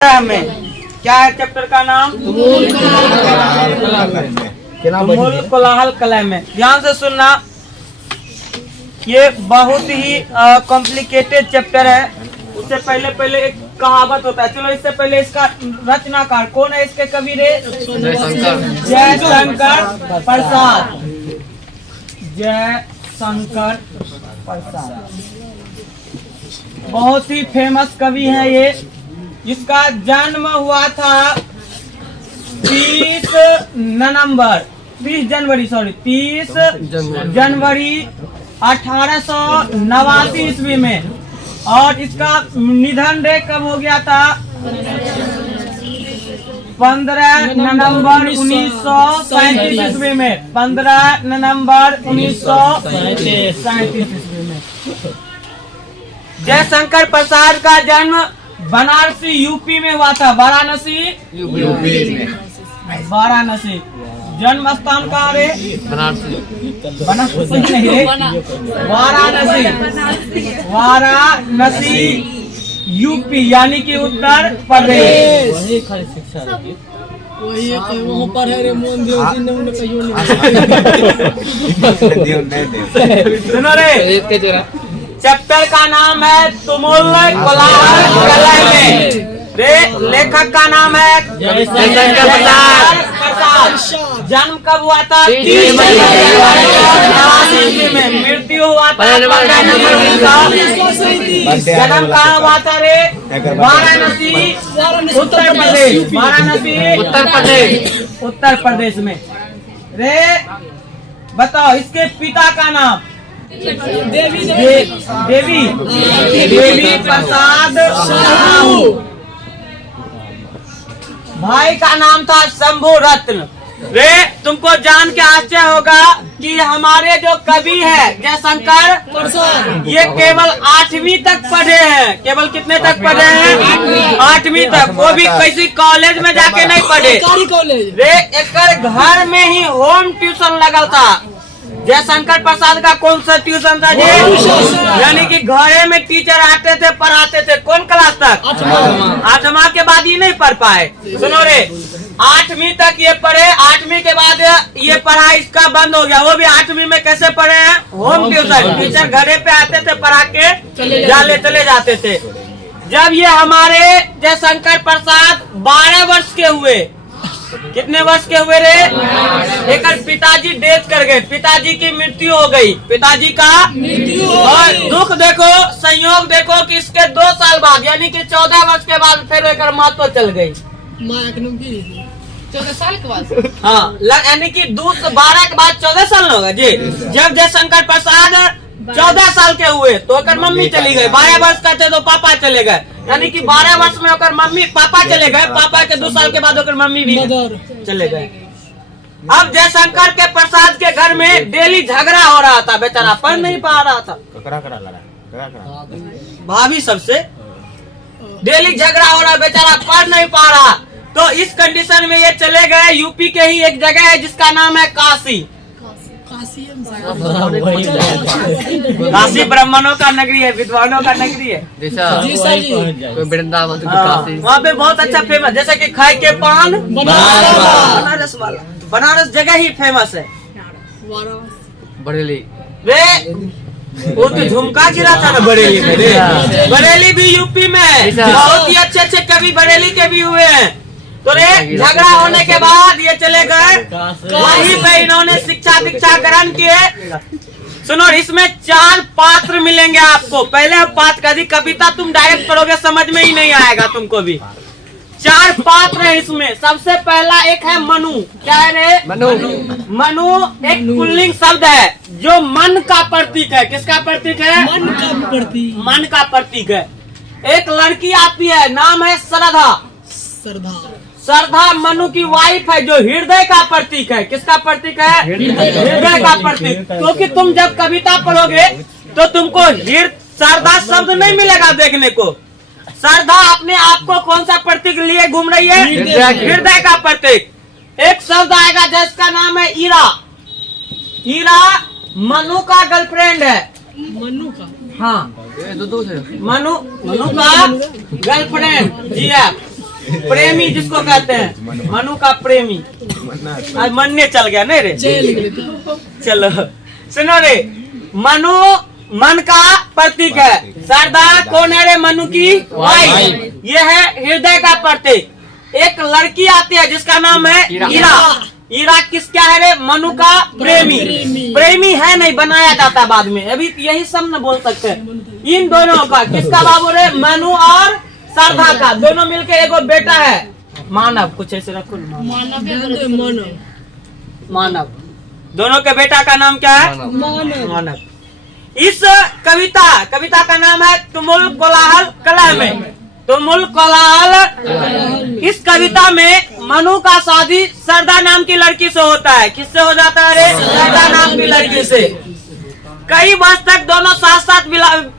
में क्या है चैप्टर का नाम? तुमुल कोलाहल कलह में। ध्यान से सुनना, ये बहुत ही कॉम्प्लिकेटेड चैप्टर है। उससे पहले एक कहावत होता है। चलो इससे पहले इसका रचनाकार कौन है? इसके कवि रे जयशंकर प्रसाद। जयशंकर प्रसाद बहुत ही फेमस कवि है ये। इसका जन्म हुआ था 30 जनवरी 1889 ईस्वी में। और इसका निधन रे कब हो गया था? 15 नवंबर 1937 ईस्वी में। 15 नवंबर 1937 ईस्वी में। जयशंकर प्रसाद का जन्म बनारसी यूपी में हुआ था। वाराणसी यूपी में। वाराणसी जन्म स्थान कहाँ रे? बनारसी नहीं रे, वाराणसी यूपी यानी कि उत्तर प्रदेश। वही वहाँ पर है रे मोहन देव जी ने उन्हें कहियो नहीं। सुनो रे, चैप्टर का नाम है तुमुल कोलाहल कलह में। रे लेखक का नाम है जयशंकर प्रसाद। जन्म कब हुआ था? 30 जनवरी में। मृत्यु हुआ था 15 नवंबर 1937। जन्म कहाँ हुआ था रे? वाराणसी उत्तर प्रदेश। वाराणसी उत्तर प्रदेश में। रे बताओ इसके पिता का नाम? देवी प्रसाद साहू। भाई का नाम था शंभू रत्न। रे तुमको जान के आश्चर्य होगा कि हमारे जो कवि है जयशंकर प्रसाद, ये केवल 8वीं तक पढ़े हैं। केवल कितने तक पढ़े हैं? 8वीं तक। वो भी किसी कॉलेज में जाके नहीं पढ़े रे। एक घर में ही होम ट्यूशन लगल था। जयशंकर प्रसाद का कौन सा ट्यूशन था जी? यानी कि घरे में टीचर आते थे, पढ़ाते थे। कौन क्लास तक? 8वां के बाद ये नहीं पढ़ पाए। सुनो रे, 8वीं तक ये पढ़े। 8वीं के बाद ये पढ़ाई इसका बंद हो गया। वो भी 8वीं में कैसे पढ़े हैं? Home tuition. टीचर घरे पे आते थे, पढ़ा के चले जाते थे। जब ये हमारे जयशंकर प्रसाद 12 वर्ष के हुए। कितने वर्ष के हुए रे? एक पिताजी डेथ कर गए। पिताजी की मृत्यु हो गई। पिताजी का मृत्यु। और दुख देखो, संयोग देखो कि इसके 2 साल बाद यानी कि 14 वर्ष के बाद फिर एक माँ तो चल गई। 14 साल के बाद? हाँ, यानी कि 12 के बाद 14 साल होगा जी। जब जयशंकर प्रसाद 14 साल के हुए तो अगर मम्मी चली गई। 12 वर्ष का थे तो पापा चले गए। यानी कि 12 वर्ष में अगर मम्मी पापा चले गए। पापा के 2 साल के बाद अगर मम्मी भी चले गए। अब जयशंकर के प्रसाद के घर में डेली झगड़ा हो रहा था। बेचारा पढ़ नहीं पा रहा था। भाभी सबसे डेली झगड़ा हो रहा, बेचारा पढ़ नहीं पा रहा। तो इस कंडीशन में ये चले गए यूपी के ही एक जगह है जिसका नाम है काशी। काशी ब्राह्मणों का नगरी है, विद्वानों का नगरी है। वहाँ पे बहुत अच्छा फेमस, जैसे कि खाई के पान बनारस वाला। बनारस जगह ही फेमस है। बरेली वे वो तो झुमका गिरा था ना बरेली में। बरेली भी यूपी में है। बहुत ही अच्छे कवि बरेली के भी हुए हैं। तो रे झगड़ा होने के बाद ये चले गए। वहीं पे इन्होंने शिक्षा दीक्षा ग्रहण किए। सुनो, इसमें 4 पात्र मिलेंगे आपको। पहले पात्र का कविता तुम डायरेक्ट पढ़ोगे समझ में ही नहीं आएगा तुमको भी। 4 पात्र है इसमें। सबसे पहला एक है मनु। क्या है रे? मनु एक पुल्लिंग शब्द है जो मन का प्रतीक है। किसका प्रतीक है? मन का प्रतीक है। एक लड़की आती है, नाम है श्रद्धा मनु की वाइफ है, जो हृदय का प्रतीक है। किसका प्रतीक है? हृदय का प्रतीक। क्योंकि तुम जब कविता पढ़ोगे तो तुमको श्रद्धा शब्द नहीं मिलेगा देखने को। श्रद्धा अपने आप को कौन सा प्रतीक लिए घूम रही है? हृदय का प्रतीक। एक शब्द आएगा जिसका नाम है ईरा। ईरा मनु का गर्लफ्रेंड है। मनु का? हाँ, मनु का गर्लफ्रेंड। जी आप प्रेमी जिसको कहते हैं, मनु का प्रेमी। आज मनने चल गया नहीं रे, चलो सुनो रे। मनु मन का प्रतीक है। सरदा कौन है रे? मनु की वाइफ। ये है हृदय का प्रतीक। एक लड़की आती है जिसका नाम है ईरा। ईरा किस क्या है रे? मनु का प्रेमी। प्रेमी है नहीं, बनाया जाता बाद में, अभी यही सब न बोल सकते हैं। इन दोनों का किसका बाबू रे? मनु और सरदा का, दोनों मिलके एगो बेटा है मानव। कुछ ऐसे रखो, मानव। दोनों के बेटा का नाम क्या है? मानव। इस कविता का नाम है तुमुल कोलाहल कलह में। तुमुल कोलाहल। इस कविता में मनु का शादी सरदा नाम की लड़की से होता है। किससे हो जाता है रे? सरदा नाम की लड़की से। कई वर्ष तक दोनों साथ साथ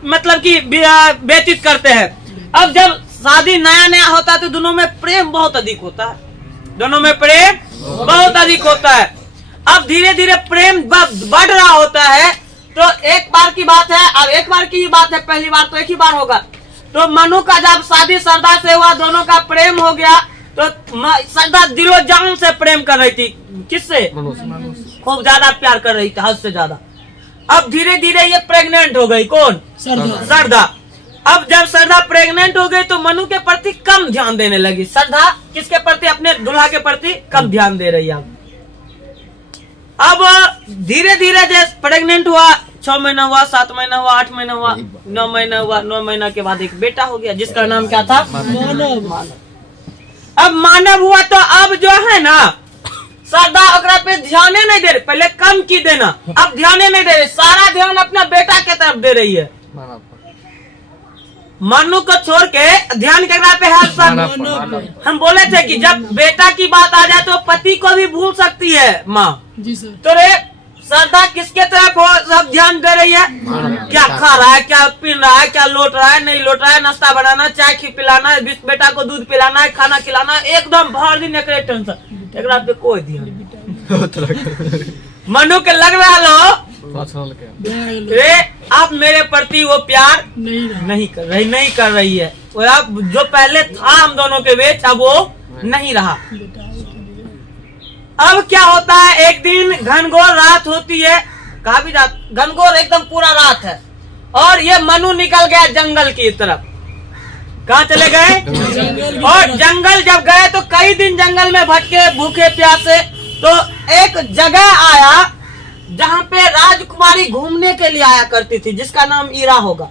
मतलब कि व्यतीत करते हैं। अब जब शादी नया नया होता है तो दोनों में प्रेम बहुत अधिक होता है। दोनों में प्रेम बहुत अधिक होता है। अब धीरे धीरे प्रेम बढ़ रहा होता है। तो एक बार की बात है, अब एक बार की बात है, पहली बार तो एक ही बार होगा। तो मनु का जब शादी सरदा से हुआ, दोनों का प्रेम हो गया। तो सरदा दिलो जान से प्रेम कर रही थी। किससे? खूब ज्यादा प्यार कर रही थी, हद से ज्यादा। अब धीरे धीरे ये प्रेग्नेंट हो गई। कौन? सरदा। अब जब सरदा प्रेग्नेंट हो गई तो मनु के प्रति कम ध्यान देने लगी। सरदा किसके प्रति? अपने दुल्हा के प्रति कम ध्यान दे रही है। अब धीरे धीरे जैसे प्रेग्नेंट हुआ, 6 महीना हुआ, 7 महीना हुआ, 8 महीना हुआ, 9 महीना हुआ। 9 महीना के बाद एक बेटा हो गया जिसका नाम क्या था? मानव। अब मानव हुआ तो अब जो है ना, सरदा ओकरा पे ध्यान नहीं दे रही। पहले कम की देना, अब ध्यान नहीं दे रही। सारा ध्यान अपना बेटा के तरफ दे रही है। मनु को छोड़ के ध्यान केकरा पे है? सब। हम बोले थे कि जब बेटा की बात आ जाए तो पति को भी भूल सकती है माँ जी सर। तो रे सरदा किसके तरफ सब ध्यान दे रही है? क्या खा रहा है, क्या पी रहा है, क्या लौट रहा है, नहीं लौट रहा है, नाश्ता बनाना, चाय पिलाना, बेटा को दूध पिलाना है, खाना खिलाना, एकदम भर दिन एक टेंशन। एकरा पे कोई ध्यान। मनु के लग रहा लो रे अब मेरे प्रति वो प्यार नहीं कर रही है। और अब जो पहले था हम दोनों के बीच अब वो नहीं रहा। अब क्या होता है, एक दिन घनघोर रात होती है। कहा भी रात, घनघोर एकदम पूरा रात है। और ये मनु निकल गया जंगल की तरफ। कहाँ चले गए? और जंगल जब गए तो कई दिन जंगल में भटके, भूखे प्यासे। तो एक जगह आया जहाँ पे राजकुमारी घूमने के लिए आया करती थी, जिसका नाम ईरा होगा।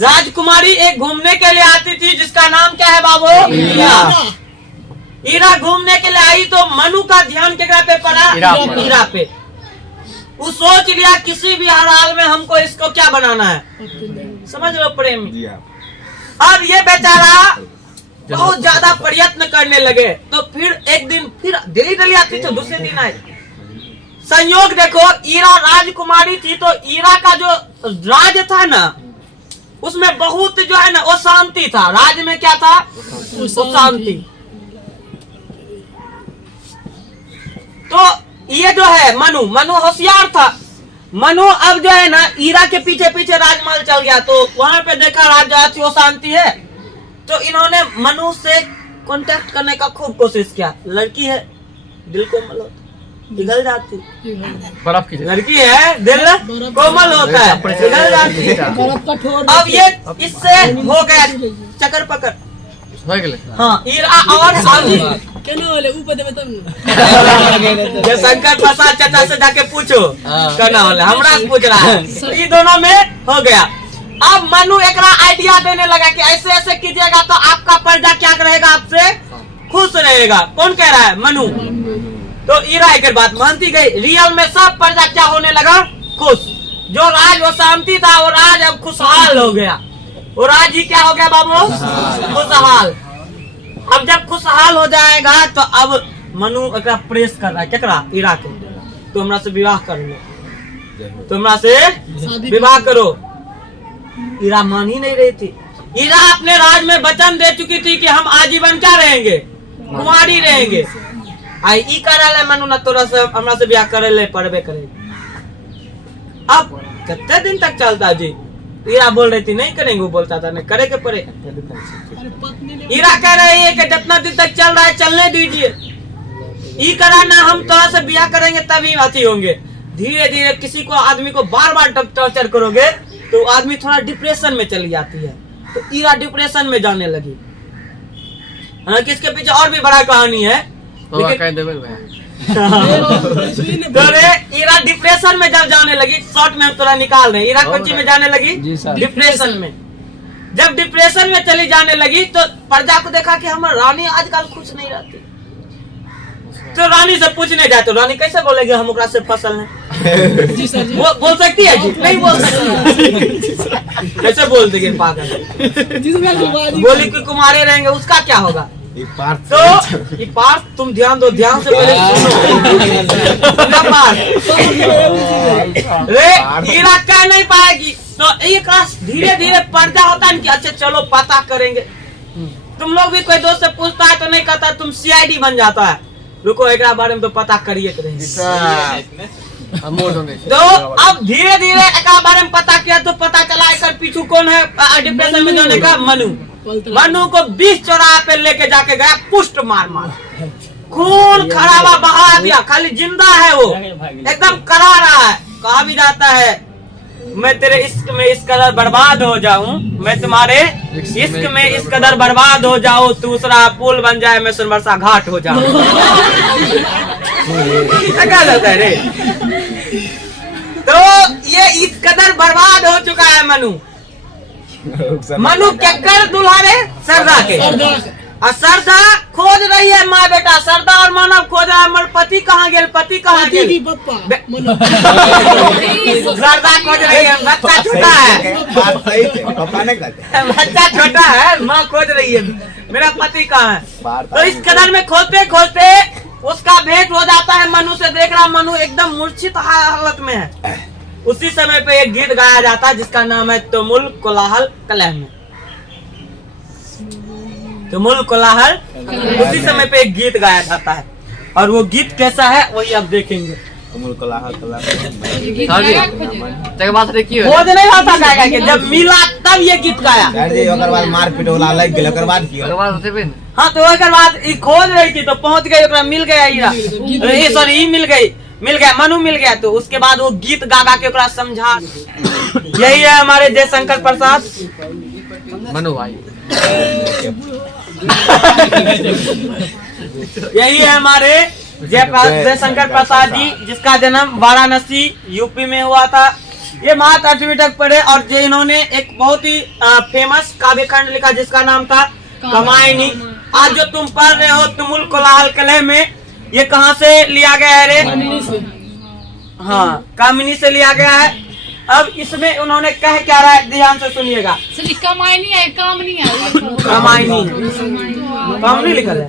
राजकुमारी एक घूमने के लिए आती थी जिसका नाम क्या है बाबू? ईरा। ईरा घूमने के लिए आई तो मनु का ध्यान केकरा पे पड़ा? ईरा पे। वो सोच लिया किसी भी हाल में हमको इसको क्या बनाना है, समझ लो प्रेमी। अब ये बेचारा बहुत ज्यादा प्रयत्न करने लगे। तो फिर एक दिन फिर डेली आती तो दूसरे दिन आए। संयोग देखो, ईरा राजकुमारी थी तो ईरा का जो राज था ना, उसमें बहुत जो है ना वो शांति था। राज में क्या था? वो शांति। तो ये जो है मनु होशियार था। मनु अब जो है ना ईरा के पीछे पीछे राजमहल चल गया। तो वहां पे देखा राज जो शांति है। तो इन्होंने मनु से कांटेक्ट करने का खूब कोशिश किया। लड़की है, दिल कोमल होता, पिघल जाती। बर्फ की लड़की है, दिल कोमल होता है, पिघल जाती है। अब ये इससे हो गया चक्कर पकड़। हाँ, ईरा और शादी। जो शंकर प्रसाद चाचा से जाके पूछो करना वाला, हमरा पूछ रहा है। ये दोनों में हो गया। अब मनु एकरा आइडिया देने लगा कि ऐसे ऐसे कीजिएगा तो आपका प्रजा क्या रहेगा, आपसे खुश रहेगा। कौन कह रहा है? मनु। तो ईरा एक बात मानती गई। रियल में सब प्रजा क्या होने लगा? खुश। जो राज वो शांति था, वो राज अब खुशहाल हो गया। वो राज ही क्या हो गया बाबू? खुशहाल। अब जब खुशहाल हो जाएगा तो अब मनु एकरा प्रेस कर रहा है केकरा? ईरा को। तो हमरा से विवाह कर लो, तो हमरा से विवाह करो। ईरा मान ही नहीं रही थी। ईरा अपने राज में वचन दे चुकी थी कि हम आजीवन क्या रहेंगे? कुंवारी रहेंगे। आई ई करे मनु न तोरा से हमरा से ब्याह करे ले पड़बे करे। अब कितने दिन तक चलता जी? ईरा बोल रही थी नहीं करेंगे, वो बोलता था नहीं करे के पड़े। अरे पत्नी ने ईरा कह रही है कि जितना दिन तक चल रहा है चलने दीजिए, ई करा ना हम थोड़ा सा ब्याह करेंगे तभी अति होंगे। धीरे धीरे किसी को आदमी को बार बार टॉर्चर करोगे तो आदमी थोड़ा डिप्रेशन में चली जाती है। तो ईरा डिप्रेशन में जाने लगी। हालांकि इसके पीछे और भी बड़ा कहानी है, तो रे ईरा डिप्रेशन में जब जाने लगी, शॉर्ट में हम थोड़ा निकाल रहे हैं, ईरा कोची में जाने लगी डिप्रेशन में। जब डिप्रेशन में चली जाने लगी तो प्रजा को देखा कि हमारी रानी आजकल खुश नहीं रहती, तो रानी से पूछने जाए तो रानी कैसे बोलेगी हम ओकरा से फसल है। जी सर जी। वो बोल सकती है जी? नहीं बोल सकती। कैसे बोल देगी पागल? जी सर जी। बोली कि कुमारे रहेंगे उसका क्या होगा? तो ये पार्थ तुम ध्यान दो, ध्यान से पहले सुनो। ना पार्थ रे हीरा कह नहीं पाएगी, तो एक धीरे धीरे पर्दा होता है कि अच्छा चलो पता करेंगे। तुम लोग भी कोई दोस्त से पूछता है तो नहीं कहता, तुम सीआईडी बन जाता है, रुको एक बारे में तो पता करिए तो अब धीरे धीरे एक बारे में पता किया तो पता चला एक पीछू कौन है डिप्रेशन में जाने का, मनु। मनु को 20 चौराहे पे लेके जाके गया, पुष्ट मार मार खून खराबा बहा दिया, खाली जिंदा है वो, एकदम करा रहा है। कहा भी जाता है मैं तेरे इश्क में इस कदर बर्बाद हो जाऊं, मैं तुम्हारे इश्क में इस कदर बर्बाद हो जाऊं, दूसरा पुल बन जाए मैं सुनबरसा घाट हो जाऊं। क्या जाता है रे? तो ये इस कदर बर्बाद हो चुका है मनु। मनु क्या कर दुल्हा रे? सरदा के। और सरदा खोज रही है माँ बेटा, सरदा और मानव खोज रहा है हमारे पति कहाँ गेल, पति कहाँ गेल। सरदा खोज रही है, बच्चा छोटा है, बच्चा छोटा है, माँ खोज रही है मेरा पति कहाँ है। तो इस कदर में खोजते खोजते उसका भेंट हो जाता है मनु से। देख रहा मनु एकदम मूर्छित हालत में है। उसी समय पे एक गीत गाया जाता है जिसका नाम है तुमुल कोलाहल कलह में। तुमुल कोलाहल, उसी समय पे एक गीत गाया जाता है और वो गीत कैसा है वही आप देखेंगे। तुमुल कोलाहल खोज नहीं होता गाएगा कि जब मिला तब ये गीत गाया। मार पीट वाला लग गया, ओकर बाद की हाँ तो ओकर बाद खोज रही थी तो पहुंच गई, ओकरा मिल गया हीरा, सॉरी मिल गया मनु मिल गया। तो उसके बाद वो गीत गा गा के ओकरा समझा। यही है हमारे जयशंकर प्रसाद मनु भाई। यही है हमारे जयशंकर प्रसाद जी, जिसका जन्म वाराणसी यूपी में हुआ था। ये महत 8वीं तक पढ़े और जो इन्होंने एक बहुत ही फेमस काव्य खंड लिखा जिसका नाम था कमायनी। आज जो तुम पढ़ रहे हो तुमुल कोलाहल कलह में, ये कहाँ से लिया गया है रे? हाँ कामिनी से लिया गया है। अब इसमें उन्होंने कह क्या रहा है, ध्यान से सुनिएगा। कमायनी है, काम नहीं है। कमायनी काम नहीं लिखा है,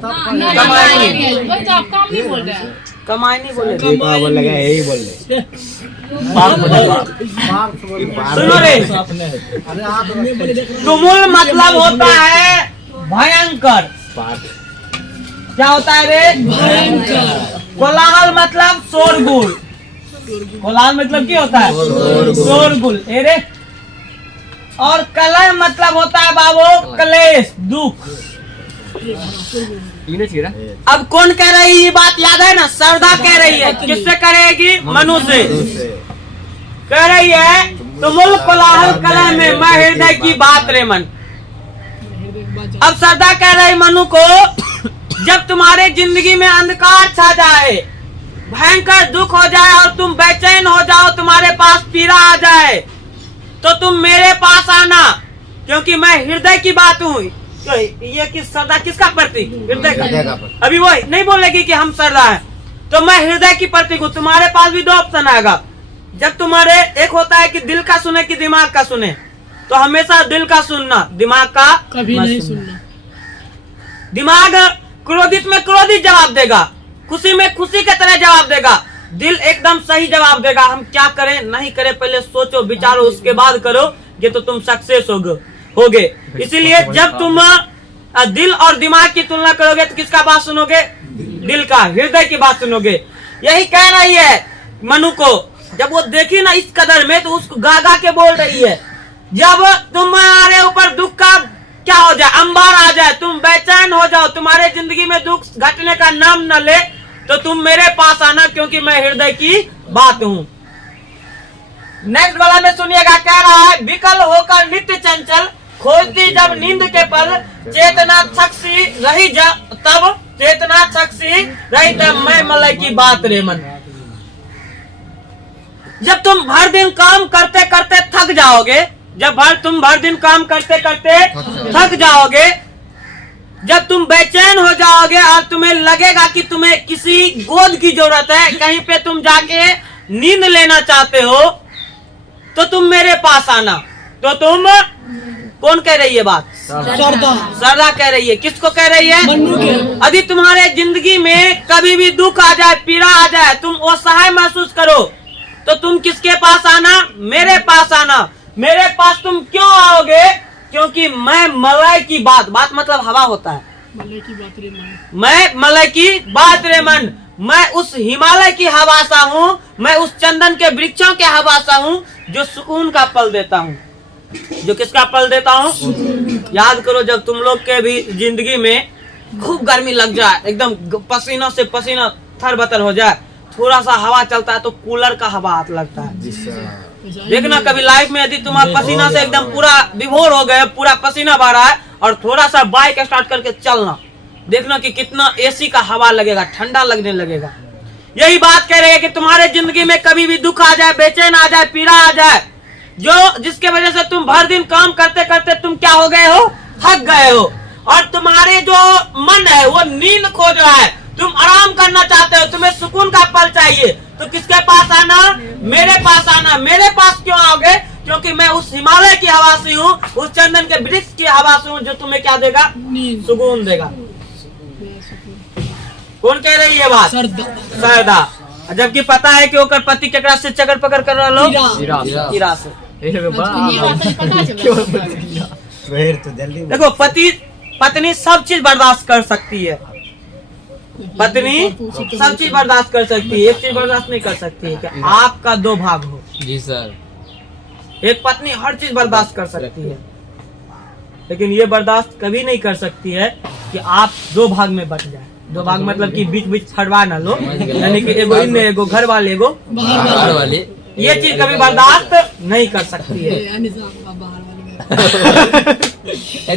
कमायनी वही तो आप काम नहीं बोल रहे हैं। कमायनी बोले बोल लगा यही बोल रहे। सुनो रे, तुमुल मतलब होता है भयंकर। क्या होता है रे? भयंकर। कोलाहल मतलब शोरगुल। कोलाहल मतलब क्या होता है? शोरगुल। अरे और कलह मतलब होता है बाबू कलेश, दुख। अब कौन कह रही है ये बात याद है ना? सरदा कह रही है। किससे करेगी? मनु से कह रही है तुमुल कोलाहल कलह में मैं हृदय की बात रे मन। अब सरदा कह रही मनु को, जब तुम्हारे जिंदगी में अंधकार छा जाए, भयंकर दुख हो जाए और तुम बेचैन हो जाओ, तुम्हारे पास पीड़ा आ जाए, तो तुम मेरे पास आना, क्योंकि मैं हृदय की बात हूँ। तो ये किस सरदा किसका प्रतीक? हृदय का। अभी वो नहीं बोलेगी कि हम सरदा हैं, तो मैं हृदय की प्रतीक हूँ। तुम्हारे पास भी 2 ऑप्शन आएगा। जब तुम्हारे एक होता है कि दिल का सुने कि दिमाग का सुने, तो हमेशा दिल का सुनना, दिमाग का कभी नहीं सुनना। दिमाग क्रोधित में क्रोधित जवाब देगा, खुशी में खुशी के तरह जवाब देगा, दिल एकदम सही जवाब देगा। हम क्या करें नहीं करें पहले सोचो विचारो, उसके बाद करो, ये तो तुम सक्सेस होगे। इसीलिए जब तुम दिल और दिमाग की तुलना करोगे तो किसका बात सुनोगे? दिल का, हृदय की बात सुनोगे। यही कह रही है मनु को। जब वो देखी ना इस कदर में तो उसको गा गा के बोल रही है, जब तुम्हारे ऊपर दुख का क्या हो जाए, अंबार आ जाए, तुम बेचैन हो जाओ, तुम्हारे जिंदगी में दुख घटने का नाम न ले, तो तुम मेरे पास आना, क्योंकि मैं हृदय की बात हूँ। नेक्स्ट वाला में सुनिएगा, कह रहा है विकल होकर नित्य चंचल, खोजती जब नींद के पल, चेतना छक्षी रही तब, चेतना छक्षी रही तब, मैं मलय की बात रे मन। जब तुम भर दिन काम करते करते थक जाओगे, तुम भर दिन काम करते करते थक जाओगे, जब तुम बेचैन हो जाओगे और तुम्हें लगेगा कि तुम्हें किसी गोद की जरूरत है, कहीं पे तुम जाके नींद लेना चाहते हो, तो तुम मेरे पास आना। तो तुम कौन कह रही है बात? सरदा कह रही है। किसको कह रही है? यदि तुम्हारे जिंदगी में कभी भी दुख आ जाए, पीड़ा आ जाए, तुम असहाय महसूस करो, तो तुम किसके पास आना? मेरे पास आना। मेरे पास तुम क्यों आओगे? क्योंकि मैं मलय की बात मतलब हवा होता है, मलय की बात रे मन। मैं मलय की बात रे मन, मैं उस हिमालय की हवासा हूँ, मैं उस चंदन के वृक्षों के हवासा हूँ, जो सुकून का पल देता हूँ। जो किसका पल देता हूँ? याद करो, जब तुम लोग के भी जिंदगी में खूब गर्मी लग जाए, एकदम पसीना से पसीना थरबतर हो जाए, थोड़ा सा हवा चलता है तो कूलर का हवा हाथ लगता है। देखना कभी लाइफ में, यदि तुम पसीना से एकदम पूरा विभोर हो गए, पूरा पसीना बह रहा है, और थोड़ा सा बाइक स्टार्ट करके चलना, देखना कि कितना एसी का हवा लगेगा, ठंडा लगने लगेगा। यही बात कह रही है कि तुम्हारे जिंदगी में कभी भी दुख आ जाए, बेचैन आ जाए, पीड़ा आ जाए, जिसके वजह से तुम भर दिन काम करते करते तुम क्या हो गए हो? थक गए हो, और तुम्हारे जो मन है वो नींद खोज रहा है, तुम आराम करना चाहते हो, तुम्हें सुकून का पल चाहिए, तो किसके पास आना? मेरे पास आना। मेरे पास क्यों आओगे? क्योंकि मैं उस हिमालय की हवासी हूँ, उस चंदन के वृक्ष की हवासी हूँ, जो तुम्हें क्या देगा? सुकून देगा। कौन कह रही है बात? सरदा। जबकि पता है कि ओकर पति केकरा से चकर पकड़ कर रहा लो? कीड़ा से। देखो, पत्नी सब चीज बर्दाश्त कर सकती है, पत्नी सब चीज बर्दाश्त कर सकती है, एक चीज बर्दाश्त नहीं कर सकती है कि आपका दो भाग हो। जी सर। एक पत्नी हर चीज बर्दाश्त कर सकती है, लेकिन ये बर्दाश्त कभी नहीं कर सकती है कि आप दो भाग में बट जाए। दो भाग मतलब कि बीच बीच फटवा ना लो, यानी कि एगो इनमें, एगो घर वाले, एगो बाहर वाले, ये चीज कभी बर्दाश्त नहीं कर सकती है।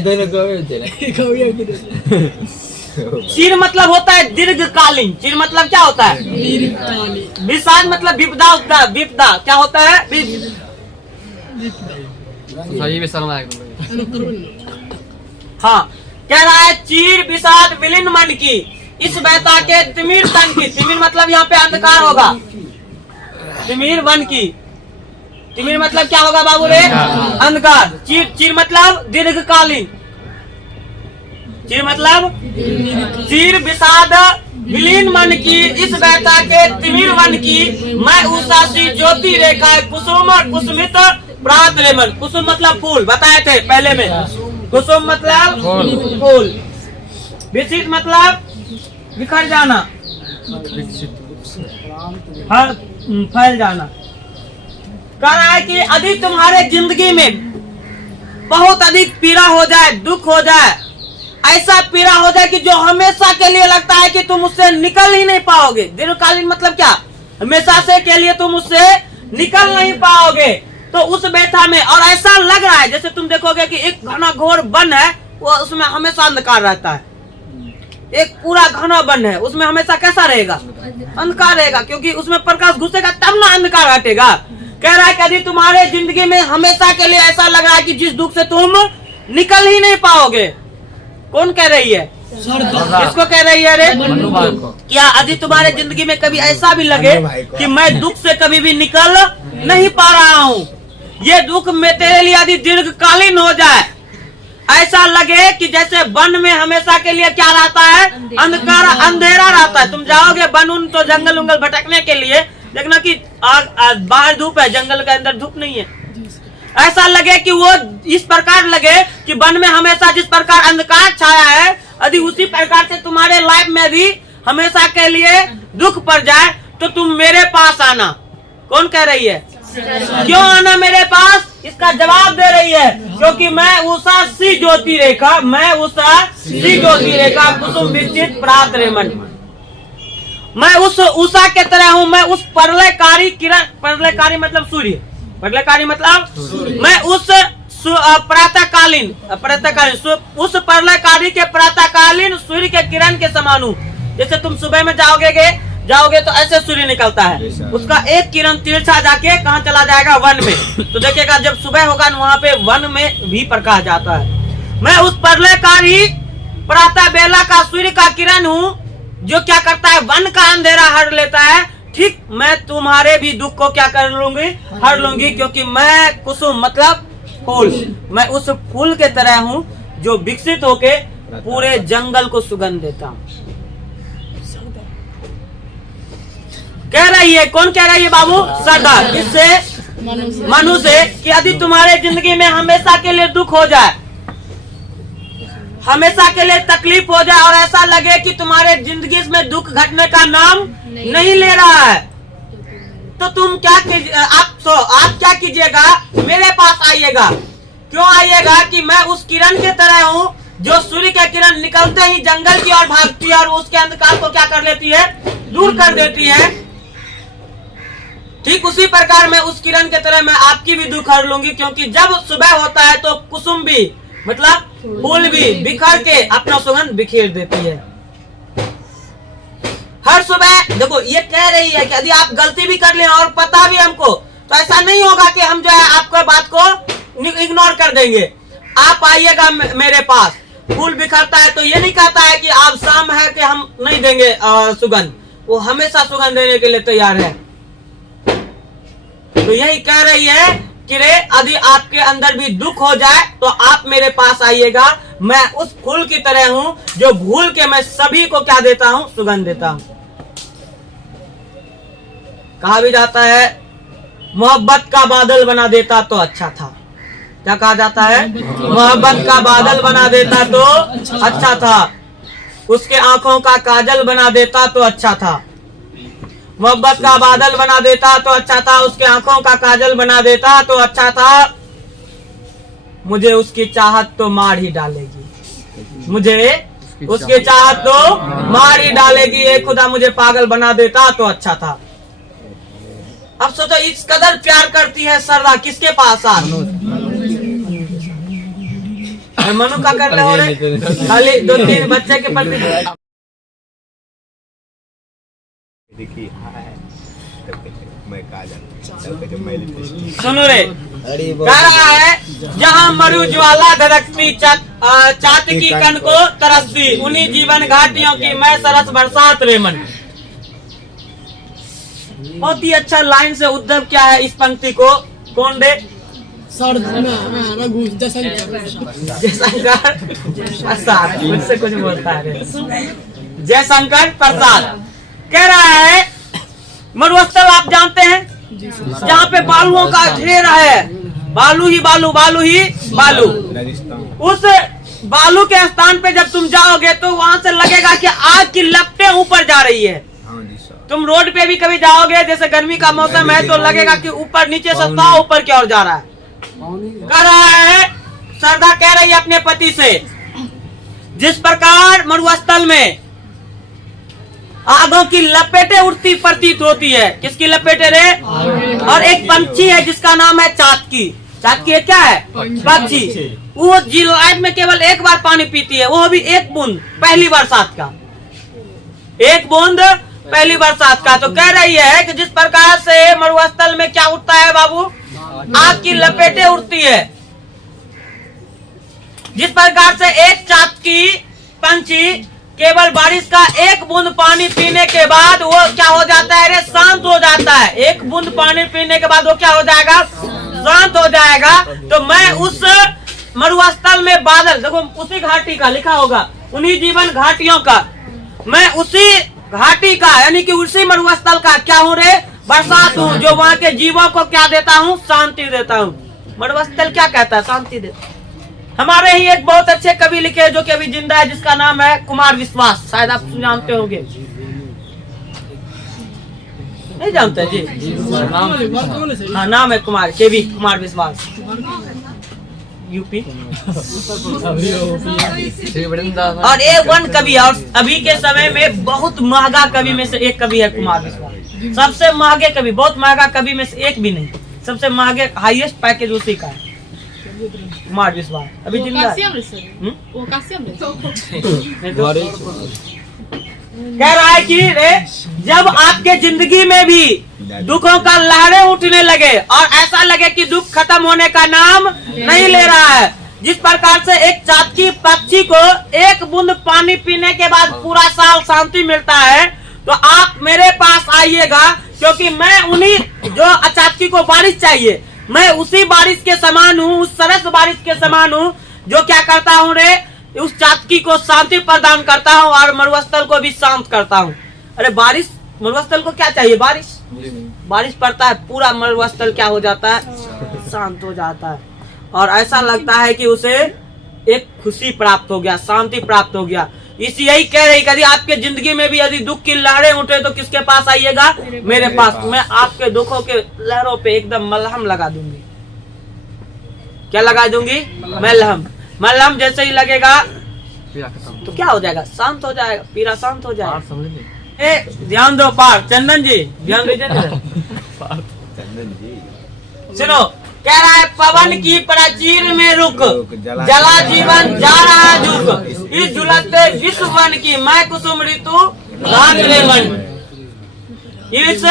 दोनों चिर मतलब होता है दीर्घकालीन। चिर मतलब क्या होता है? विषाद मतलब विपदा, विपदा क्या होता है? हाँ, कह रहा है चीर विषाद विलीन मन की, इस बहता के तिमिर तन की। तिमिर मतलब यहाँ पे अंधकार होगा, तिमिर मन की। तिमिर मतलब क्या होगा बाबू रे? अंधकार। चीर मतलब दीर्घकालीन, चीर मतलब चीर विषाद विलीन मन की, इस बहता के तिमिर वन की, मैं उषा सी ज्योति रेखा, कुसुम कुसुमित प्रात रे मन। कुसुम मतलब फूल, बताए थे पहले में। कुसुम मतलब फूल, विचित मतलब बिखर जाना, हर फैल जाना। कह रहा है कि यदि तुम्हारे जिंदगी में बहुत अधिक पीड़ा हो जाए, दुख हो जाए, ऐसा पीड़ा हो जाए कि जो हमेशा के लिए लगता है कि तुम उससे निकल ही नहीं पाओगे। दीर्घकालीन मतलब क्या? हमेशा से के लिए तुम उससे निकल नहीं पाओगे। तो उस व्यथा में, और ऐसा लग रहा है जैसे तुम देखोगे कि एक घना घोर वन है, वो उसमें हमेशा अंधकार रहता है। एक पूरा घना वन है, उसमें हमेशा कैसा रहेगा? अंधकार रहेगा, क्योंकि उसमें प्रकाश घुसेगा तब ना अंधकार हटेगा। कह रहा है कि यदि तुम्हारे जिंदगी में हमेशा के लिए ऐसा लग रहा है कि जिस दुख से तुम निकल ही नहीं पाओगे। कौन कह रही है? किसको कह रही है रे? क्या यदि तुम्हारे जिंदगी में कभी ऐसा भी लगे कि मैं दुख से कभी भी निकल नहीं पा रहा हूँ, ये दुख में तेरे लिए यदि दीर्घकालीन हो जाए, ऐसा लगे कि जैसे वन में हमेशा के लिए क्या रहता है? अंधकार, अंधेरा रहता है। तुम जाओगे वन उन तो जंगल उंगल भटकने के लिए, देखना कि बाहर धूप है, जंगल के अंदर धूप नहीं है। ऐसा लगे कि वो इस प्रकार लगे कि वन में हमेशा जिस प्रकार अंधकार छाया है, यदि उसी प्रकार से तुम्हारे लाइफ में भी हमेशा के लिए दुख पड़ जाए, तो तुम मेरे पास आना। कौन कह रही है? क्यों आना मेरे पास? इसका जवाब दे रही है, क्योंकि मैं उषा सी ज्योति रेखा, मैं उषा सी ज्योति रेखा कुसुम विकसित प्रात रेमन, मैं उस उषा के तरह हूँ, मैं उस प्रलयकारी किरण, प्रलयकारी मतलब सूर्य, प्रलयकारी मतलब मैं उस प्रातःकालीन उस प्रलयकारी के प्रातःकालीन सूर्य के किरण के समान हूँ। जैसे तुम सुबह में जाओगे तो ऐसे सूर्य निकलता है, उसका एक किरण तिरछा जाके कहाँ चला जाएगा, वन में। तो देखिएगा जब सुबह होगा न वहाँ पे वन में भी प्रकाश जाता है। मैं उस प्रलयकारी प्रातः बेला का सूर्य का किरण हूँ जो क्या करता है, वन का अंधेरा हर लेता है। ठीक मैं तुम्हारे भी दुख को क्या कर लूंगी, हर लूंगी, क्योंकि मैं कुसुम मतलब फूल, मैं उस फूल के तरह हूँ जो विकसित होके पूरे जंगल को सुगंध देता हूँ। कह रही है, कौन कह रही है बाबू? सरदा। किससे? मनु से। कि यदि तुम्हारे जिंदगी में हमेशा के लिए दुख हो जाए, हमेशा के लिए तकलीफ हो जाए और ऐसा लगे कि तुम्हारे जिंदगी में दुख घटने का नाम नहीं ले रहा है, तो तुम क्या आप क्या कीजिएगा, मेरे पास आइएगा। क्यों आइएगा? कि मैं उस किरण के तरह हूँ जो सूर्य के किरण निकलते ही जंगल की ओर भागती है और उसके अंधकार को क्या कर लेती है, दूर कर देती है। ठीक उसी प्रकार मैं उस किरण के तरह मैं आपकी भी दुख हर लूंगी, क्योंकि जब सुबह होता है तो कुसुम भी मतलब फूल भी बिखर के अपना सुगंध बिखेर देती है। हर सुबह देखो ये कह रही है कि यदि आप गलती भी कर लें और पता भी हमको, तो ऐसा नहीं होगा कि हम जो है आपको बात को इग्नोर कर देंगे। आप आइएगा मेरे पास, फूल बिखरता है तो ये नहीं कहता है कि आप शाम है कि हम नहीं देंगे सुगंध, वो हमेशा सुगंध देने के लिए तैयार है। तो यही कह रही है कि रे यदि आपके अंदर भी दुख हो जाए तो आप मेरे पास आइएगा, मैं उस फूल की तरह हूँ जो भूल के मैं सभी को क्या देता हूँ, सुगंध देता हूँ। कहा भी जाता है मोहब्बत का बादल बना देता तो अच्छा था। क्या कहा जाता है? मोहब्बत का बादल बना देता तो अच्छा था, उसके आंखों का काजल बना देता तो अच्छा था। मोहब्बत का बादल बना देता तो अच्छा था, उसके आंखों का काजल बना देता तो अच्छा था। मुझे उसकी चाहत तो मार ही डालेगी, मुझे उसकी चाहत तो मार ही डालेगी। ए खुदा मुझे पागल बना देता तो अच्छा था। अब सोचो इस कदर प्यार करती है सरदा किसके पास आ, मनु का कर ले हो रहे खाली 2-3 बच्चे के प्रति। देखिए मैं सुनो रे, कह रहा है जहाँ मरु ज्वाला धड़कती चातकी कण को तरसती, उन्हीं जीवन घाटियों की मैं सरस बरसात रेमन। बहुत ही अच्छा लाइन से उद्धव क्या है इस पंक्ति को कौन दे? रघु जयशंकर प्रसाद, मुझसे कुछ बोलता है जयशंकर प्रसाद। कह रहा है मरुस्थल आप जानते हैं जहाँ पे बालुओं का ढेर है, बालू ही बालू, बालू ही बालू। उस बालू के स्थान पे जब तुम जाओगे तो वहाँ से लगेगा कि आग की लपटें ऊपर जा रही है। तुम रोड पे भी कभी जाओगे, जैसे गर्मी का मौसम है तो लगेगा कि ऊपर नीचे सत्ता ऊपर की ओर जा रहा है। कह रहा है सरदा कह रही है अपने पति से, जिस प्रकार मरुस्थल में आगों की लपेटें उठती प्रतीत होती है। किसकी लपेटें रे? और एक पंछी है जिसका नाम है चातकी। चातकी है क्या है? पक्षी। वो लाइफ में केवल एक बार पानी पीती है, वो भी एक बूंद पहली बरसात का, एक बूंद पहली बरसात का। तो कह रही है कि जिस प्रकार से मरुस्थल में क्या उठता है बाबू, आग की लपेटें उठती है, जिस प्रकार से एक चातकी पंछी केवल बारिश का एक बूंद पानी पीने के बाद वो क्या हो जाता है रे? शांत हो जाता है। एक बूंद पानी पीने के बाद वो क्या हो जाएगा? शांत हो जाएगा। तो मैं उस मरुस्थल में बादल, देखो उसी घाटी का लिखा होगा, उन्हीं जीवन घाटियों का, मैं उसी घाटी का यानी कि उसी मरुस्थल का क्या हूँ रे? बरसात हूँ, जो वहाँ के जीवों को क्या देता हूँ? शांति देता हूँ। मरुस्थल क्या कहता है? शांति देता। हमारे ही एक बहुत अच्छे कवि लिखे जो कि अभी जिंदा है, जिसका नाम है कुमार विश्वास, शायद आप जानते होंगे। नहीं जानते जी? हाँ, नाम है कुमार, केवी कुमार विश्वास, यूपी। और A1 कवि, और अभी के समय में बहुत महंगा कवि में से एक कवि है कुमार विश्वास। सबसे महंगे कवि, बहुत महंगा कवि में से एक भी नहीं, सबसे महंगे हाईएस्ट पैकेज उसी का है, कुमार विश्वास। अभी जिंदा है। वो कासियम कह रहा है कि जब आपके जिंदगी में भी दुखों का लहरें उठने लगे और ऐसा लगे कि दुख खत्म होने का नाम नहीं ले रहा है, जिस प्रकार से एक चातकी पक्षी को एक बूंद पानी पीने के बाद पूरा साल शांति मिलता है, तो आप मेरे पास आइएगा, क्योंकि मैं उन्हीं जो चातकी को बारिश चाहिए, मैं उसी बारिश के समान हूँ, उस सरस बारिश के समान हूँ, जो क्या करता हूँ उस चातकी को शांति प्रदान करता हूँ और मरुस्थल को भी शांत करता हूँ। अरे बारिश, मरुस्थल को क्या चाहिए? बारिश, बारिश पड़ता है, पूरा मरुस्थल क्या हो जाता है? शांत हो जाता है, और ऐसा लगता है कि उसे एक खुशी प्राप्त हो गया, शांति प्राप्त हो गया। इस यही कह रही, यदि आपके जिंदगी में भी यदि दुख की लहरें उठे तो किसके पास आइएगा? मेरे पास। मैं आपके दुखों के लहरों पे एकदम मलहम लगा दूंगी। क्या लगा दूंगी? मलहम। मलहम जैसे ही लगेगा तो क्या हो जाएगा? शांत हो जाएगा, पीड़ा शांत हो जाएगा। ध्यान दो पार, चंदन जी ध्यान दीजिए। चंदन जी सुनो, कह रहा है पवन की प्राचीर में रुक, जला जीवन जा रहा झुक, इस झुलसते विश्व वन की मैं कुसुम ऋतु रात रे मन, इस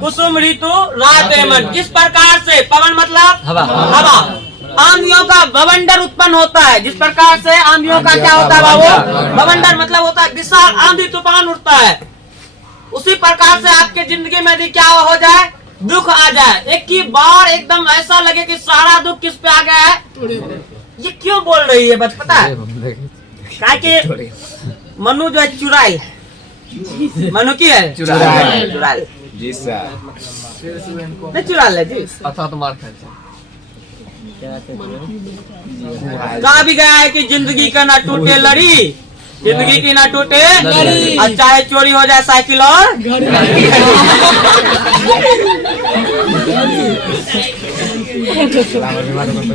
कुसुम ऋतु रात रे मन। जिस प्रकार से पवन मतलब हवा, आंधियों का बवंडर उत्पन्न होता है, जिस प्रकार से आंधियों का क्या होता है बाबू? बवंडर मतलब होता है विशाल आंधी तूफान उठता है, उसी प्रकार से आपके जिंदगी में भी क्या हो जाए? दुख आ जाए, एक ही बार एकदम ऐसा लगे कि सारा दुख किस पे आ गया है। ये क्यों बोल रही है बस पता है? क्या कि मनु जो है चुड़ैल, मनु की है चुड़ैल जी सर, नहीं चुड़ैल है जी, अथा तो मार खाए। कहा भी गया है कि जिंदगी का ना टूटे लड़ी, जिंदगी की ना टूटे और चाहे चोरी हो जाए साइकिल और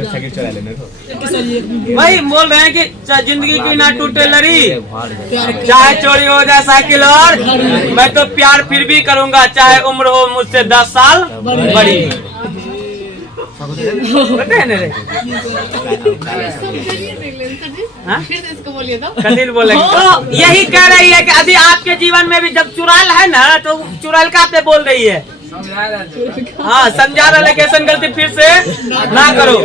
साइकिल चला लेने को। वही बोल रहे हैं कि जिंदगी की ना टूटे लड़ी, चाहे चोरी हो जाए साइकिल और, मैं तो प्यार फिर भी करूंगा चाहे उम्र हो मुझसे 10 साल बड़ी। पता है ना रे? हाँ? फिर से इसको बोलिए तो। कदिल बोलेंगे। तो यही कह रही है कि यदि आपके जीवन में भी जब चुड़ैल है ना, तो चुड़ैल का पे बोल रही है। हाँ, समझा रहा लोकेशन गलती फिर से ना करो।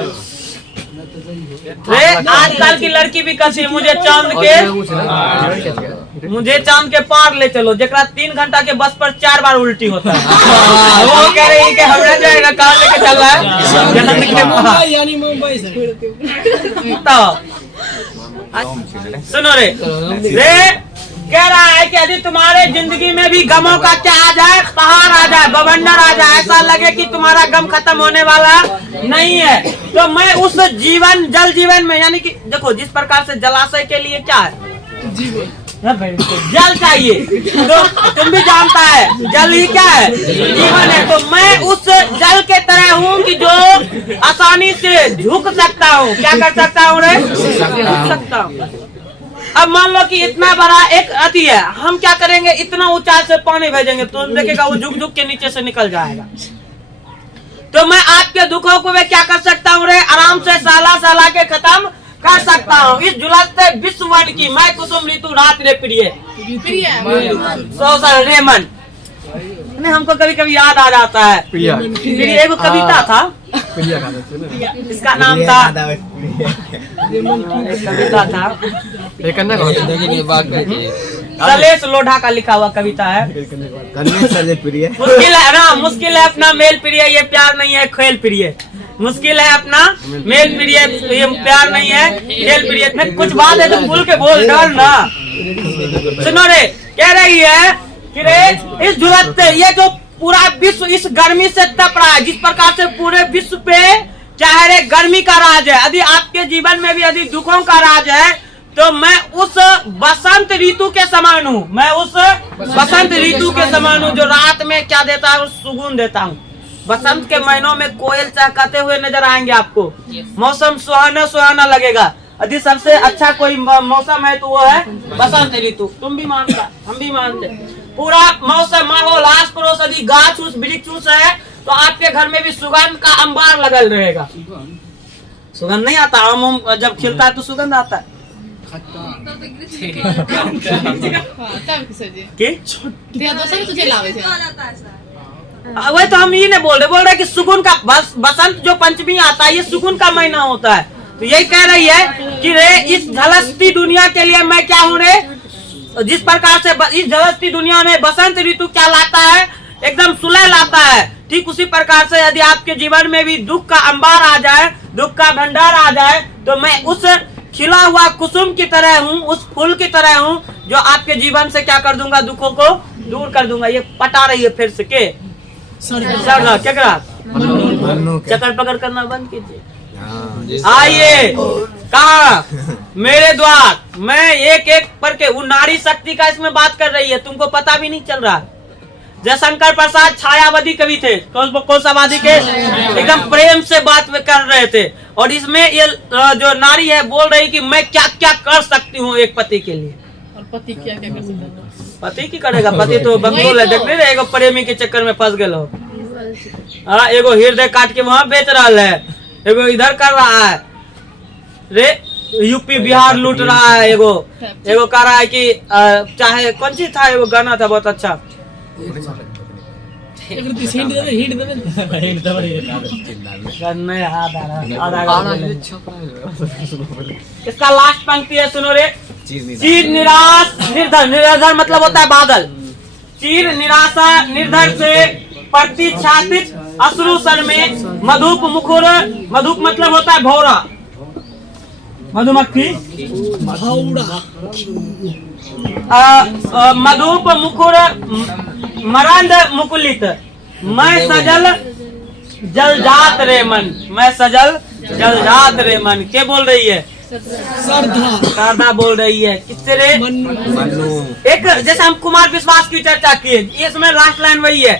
आजकल की लड़की भी कहती है मुझे चांद के पार ले चलो, जरा 3 घंटा के बस पर 4 बार उल्टी होता है। वो कह रही है कि हमरा जाएगा, कहाँ लेके चल रहा है? यानी मुंबई से। तो सुनो रे कह रहा है कि यदि तुम्हारे जिंदगी में भी गमों का क्या आ जाए, पहाड़ आ जाए, बवंडर आ जाए, ऐसा लगे कि तुम्हारा गम खत्म होने वाला नहीं है, तो मैं उस जीवन जल जीवन में, यानी कि देखो जिस प्रकार से जलाशय के लिए क्या है? जल चाहिए, तो तुम भी जानता है जल ही क्या है? जीवन है। तो मैं उस जल के तरह हूँ कि जो आसानी से झुक सकता हूँ। क्या कर सकता हूँ रे? झुक सकता हूँ। अब मान लो कि इतना बड़ा एक अति है, हम क्या करेंगे? इतना ऊंचाई से पानी भेजेंगे तो देखेगा वो झुक झुक के नीचे से निकल जाएगा। तो मैं आपके दुखों को मैं क्या कर सकता हूँ रे? आराम से साला के खत्म कर सकता हूँ। इस झुलसते विश्व वन की मैं कुसुम ऋतु रात रे प्रिय रेमन। नहीं, हमको कभी कभी याद आ जाता है मेरी एक कविता था, इसका नाम था, एक कविता था सलेश लोढ़ा का लिखा हुआ कविता है। मुश्किल है ना, मुश्किल है अपना मेल प्रिय, ये प्यार नहीं है खेल प्रिय। मुश्किल है अपना मेल प्रिय, ये प्यार नहीं है खेल प्रिय। कुछ बात है तो भूल के बोल डर ना। सुनो रे, कह रही है कि रे इस झुलसते, ये जो पूरा विश्व इस गर्मी से तप रहा है, जिस प्रकार से पूरे विश्व पे चाहे रे गर्मी का राज है, यदि आपके जीवन में भी यदि दुखों का राज है, तो मैं उस बसंत ऋतु के समान हूँ, मैं उस बसंत ऋतु के समान हूँ जो रात में क्या देता है, सुकून देता हूँ। बसंत के महीनों में कोयल चहकाते हुए नजर आएंगे आपको, मौसम सुहाना सुहाना लगेगा। यदि सबसे अच्छा कोई मौसम है तो वो है बसंत ऋतु। तुम भी मानता, हम भी मानते। पूरा मौसम, माहौल, आस पड़ोस यदि गाछ उस वृक्ष उस है तो आपके घर में भी सुगंध का अंबार लगल रहेगा। सुगंध नहीं आता, आम जब खिलता है तो सुगंध आता है। हाँ, तब की सर जी कि तेरा दोस्त तुझे लावे थे। वही तो हम ये नहीं बोल रहे कि सुकून का बसंत जो पंचमी आता है ये सुकून का महीना होता है। तो यही कह रही है कि रे इस झलसती दुनिया के लिए मैं क्या हूँ रे, जिस प्रकार से इस झलसती दुनिया में बसंत ऋतु क्या लाता है, एकदम सुलह लाता है। ठीक उसी प्रकार से यदि आपके जीवन में भी दुख का अंबार आ जाए, दुख का भंडार आ जाए, तो मैं उस खिला हुआ कुसुम की तरह हूँ, उस फूल की तरह हूँ जो आपके जीवन से क्या कर दूंगा, दुखों को दूर कर दूंगा। ये पटा रही है फिर से के क्या करा, चक्कर पकड़ करना बंद कीजिए। आइए कहा मेरे द्वार, मैं एक एक पर के वो नारी शक्ति का इसमें बात कर रही है, तुमको पता भी नहीं चल रहा। जयशंकर प्रसाद छायावादी कवि थे, कोशावादी के एकदम प्रेम से बात कर रहे थे। और इसमें ये जो नारी है बोल रही कि मैं क्या क्या कर सकती हूँ एक पति के लिए। और पति क्या क्या कर सकता है? पति की करेगा, पति तो बंगोल है, देख नहीं रहे, एगो प्रेमी के चक्कर में फंस गए हो। हाँ, एगो हृदय काट के वहाँ बेच रहा है, एगो इधर कर रहा है रे, यूपी बिहार लूट रहा है। एगो कह रहा है कि चाहे कौन सी था, एगो गाना था बहुत अच्छा, इसका लास्ट पंक्ति है, सुनो रे। चीर निराश निर्धर, निर्धर मतलब होता है बादल। चीर निराशा निर्धर से प्रतिच्छादित अश्रु सर में मधुप मुखर, मधुप मतलब होता है भौरा, मधुमक्खी, मधुप मुखर मरंद मुकुलित, मैं सजल जलजात रे मन, मैं सजल जलजात रे मन। क्या बोल रही है? शारदा बोल रही है। किससे रे? एक जैसे हम कुमार विश्वास की चर्चा किए, इसमें लास्ट लाइन वही है,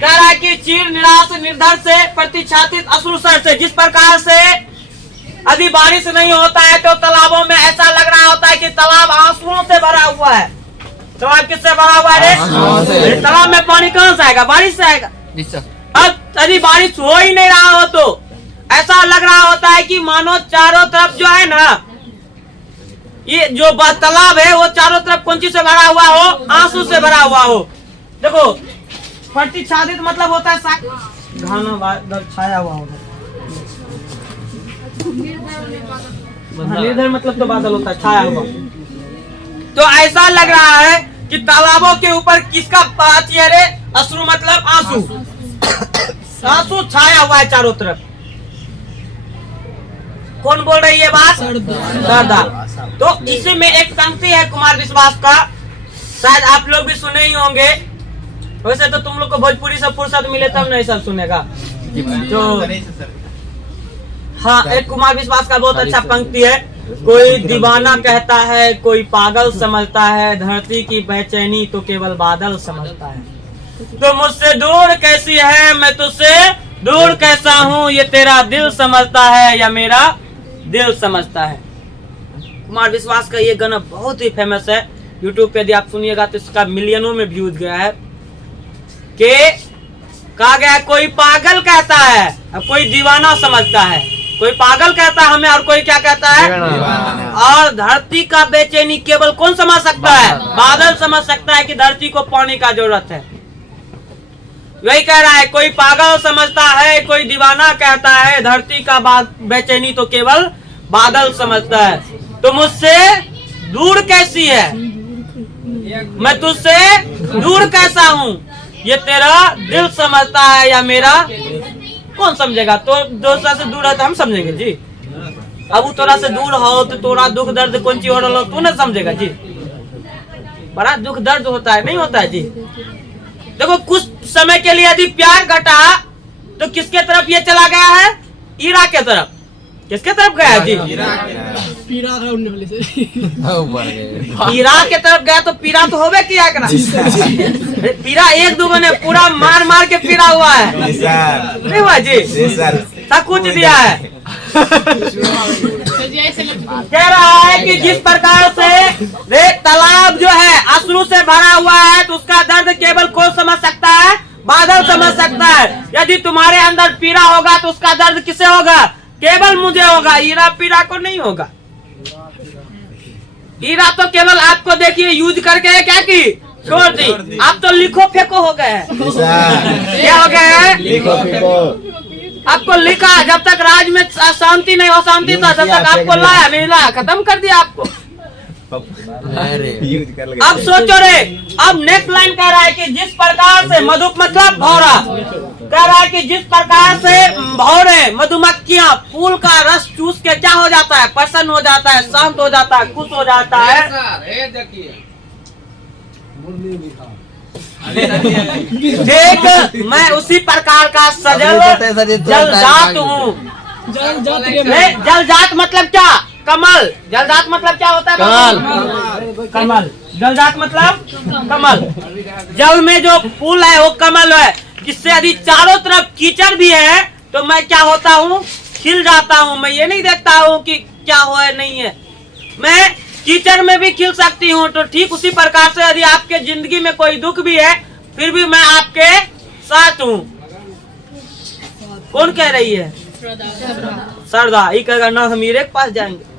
कह रहा है कि चीर निराश निर्धर से प्रतिच्छादित अश्रुसर से, जिस प्रकार से यदि बारिश नहीं होता है तो तालाबों में ऐसा लग रहा होता है कि तालाब आंसुओं से भरा हुआ है। तालाब किससे भरा हुआ है? तालाब में पानी कहाँ से आएगा? बारिश से आएगा। अब यदि बारिश हो ही नहीं रहा हो तो ऐसा लग रहा होता है कि मानो चारों तरफ जो है ना, ये जो तालाब है वो चारों तरफ कौन चीज से भरा हुआ हो? आंसू से भरा हुआ हो। देखो, प्रतिच्छादित मतलब होता है घना बादल छाया हुआ होगा, निर्धर मतलब तो बादल होता है छाया हुआ। तो ऐसा लग रहा है कि तालाबों के ऊपर किसका पाती है रे? अश्रु मतलब आंसू, आंसू छाया हुआ है चारों तरफ। कौन बोल रही है बात? शारदा। तो इसमें एक पंक्ति है कुमार विश्वास का, शायद आप लोग भी सुने ही होंगे। वैसे तो तुम लोग को भोजपुरी से फुर्सत मिले तब नहीं सब सुनेगा। जो हाँ, एक कुमार विश्वास का बहुत अच्छा पंक्ति है, कोई दीवाना कहता है, कोई पागल समझता है, धरती की बेचैनी तो केवल बादल समझता है। तो मुझसे दूर कैसी है, मैं तुझसे दूर कैसा हूँ, ये तेरा दिल समझता है या मेरा दिल समझता है। कुमार विश्वास का ये गाना बहुत ही फेमस है, यूट्यूब पे यदि आप सुनिएगा तो इसका मिलियनों में व्यूज गया है। कि कहा गया कोई पागल कहता है और कोई दीवाना समझता है, कोई पागल कहता है हमें और कोई क्या कहता है? और धरती का बेचैनी केवल कौन समझ सकता है? बादल समझ सकता है कि धरती को पानी का जरूरत है। वही कह रहा है, कोई पागल समझता है, कोई दीवाना कहता है, धरती का बेचैनी तो केवल बादल समझता है। तो मुझसे दूर कैसी है, मैं तुझसे दूर कैसा हूँ, ये तेरा दिल समझता है या मेरा? कौन समझेगा? तो दूसरा से दूर है तो हम समझेंगे जी। अब वो तोरा से दूर हो तो तोरा दुख दर्द कौन चीज हो रहा हो तू नहीं समझेगा जी। बड़ा दुख दर्द होता है, नहीं होता है जी। देखो, कुछ समय के लिए यदि प्यार घटा तो किसके तरफ ये चला गया है? ईरा के तरफ। किसके तरफ गया जी? पीड़ा का उड़ने वाले से ऊपर गए। पीरा के तरफ गया तो पीरा तो होबे किया करा। पीरा एक दो ने पूरा मार मार के पीरा हुआ है, जी सर, नहीं हुआ जी? जी सर, सब कुछ दिया है। सर जी ऐसे लगता कह रहा है कि जिस प्रकार से रे तालाब जो है अश्रु से भरा हुआ है, तो उसका दर्द केवल कौन समझ सकता है? बादल समझ सकता है। यदि तुम्हारे अंदर पीड़ा होगा तो उसका दर्द किसे होगा? केवल मुझे होगा, हीरा पीड़ा को नहीं होगा। हीरा तो केवल आपको देखिए यूज करके क्या की छोड़ दी, आप तो लिखो फेंको हो गए हैं। जी सर, क्या हो गए हैं? लिखो फिको, आपको लिखा, जब तक राज में शांति नहीं, अशांति था, जब तक आपको लाया नहीं लाया, खत्म कर दिया आपको। अरे यूज कर लगे। अब सोचो रे, अब नेक्स्ट लाइन कह रहा है कि जिस प्रकार से मधु मतलब भौरा, कह रहा है कि जिस प्रकार से भौरे मधुमक्खियां फूल का रस चूस के क्या हो जाता है? प्रसन्न हो जाता है, शांत हो जाता है, खुश हो जाता है। देख, मैं उसी प्रकार का सजल जलजात हूँ। जलजात मतलब क्या? कमल। जलजात मतलब क्या होता है? कमल। जलजात मतलब कमल। जल में जो फूल है वो कमल है, जिससे यदि चारों तरफ कीचड़ भी है तो मैं क्या होता हूँ? खिल जाता हूँ। मैं ये नहीं देखता हूँ कि क्या हो है नहीं है, मैं कीचड़ में भी खिल सकती हूँ। तो ठीक उसी प्रकार से यदि आपके जिंदगी में कोई दुख भी है, फिर भी मैं आपके साथ हूँ। कौन कह रही है? सरदा। ये कहेगा ना, हम हीरे के पास जाएंगे।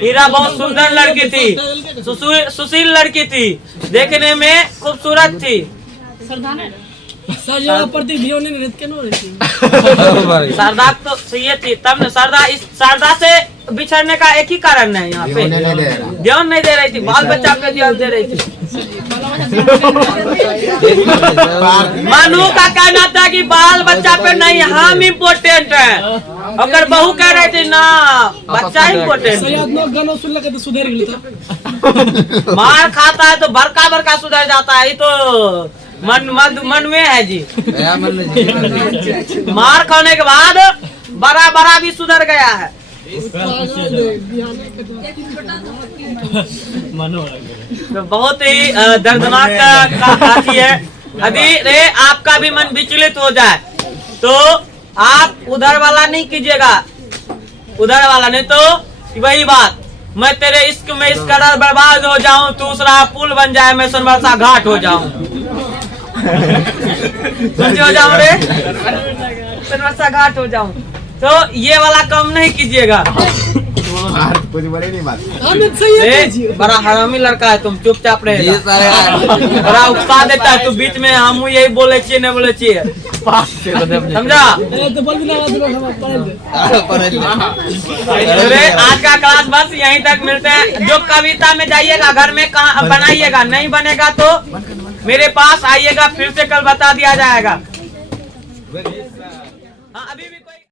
हीरा बहुत सुंदर लड़की थी, सुशील लड़की थी, देखने में खूबसूरत थी। सरदार है सर जो प्रति भियो ने नृत्य नो रही शारदा तो सही थी, तब न शारदा, इस शारदा से बिछड़ने का एक ही कारण है यहाँ पे, ध्यान नहीं दे रही थी, बाल बच्चा पे ध्यान दे रही थी। मनु का कहना था कि बाल बच्चा पे नहीं, हम इम्पोर्टेंट है। अगर बहू कह रही थी ना, बच्चा इम्पोर्टेंट। सयाद नो गाना सुन लगे तो सुधर गई था। मार खाता है तो बड़का बड़का सुधर जाता है, ये तो मन में है जी। मार खाने के बाद बड़ा बड़ा भी सुधर गया है। तो बहुत ही दर्दनाक बात है। यदि रे आपका भी मन विचलित हो जाए तो आप उधर वाला नहीं कीजिएगा, उधर वाला नहीं तो वही बात, मैं तेरे इश्क में इस कदर बर्बाद हो जाऊं, दूसरा पुल बन जाए, मैं सोनबरसा घाट हो जाऊं। हो जाऊं रे, सोनबरसा घाट हो जाऊं। तो ये वाला काम नहीं कीजिएगा। कुछ बोले नहीं बात। अमित सही है। बड़ा हरामी लड़का है, तुम चुपचाप रहे। बड़ा उकसा देता है, तू बीच में हम यही बोले चाहिए नहीं बोले चाहिए, समझा? तो बोल बिना अरे आज का क्लास बस यहीं तक, मिलते हैं। जो कविता में जाइएगा घर में कहाँ बनाइएगा, नहीं बनेगा तो मेरे पास आइएगा, फिर से कल बता दिया जाएगा।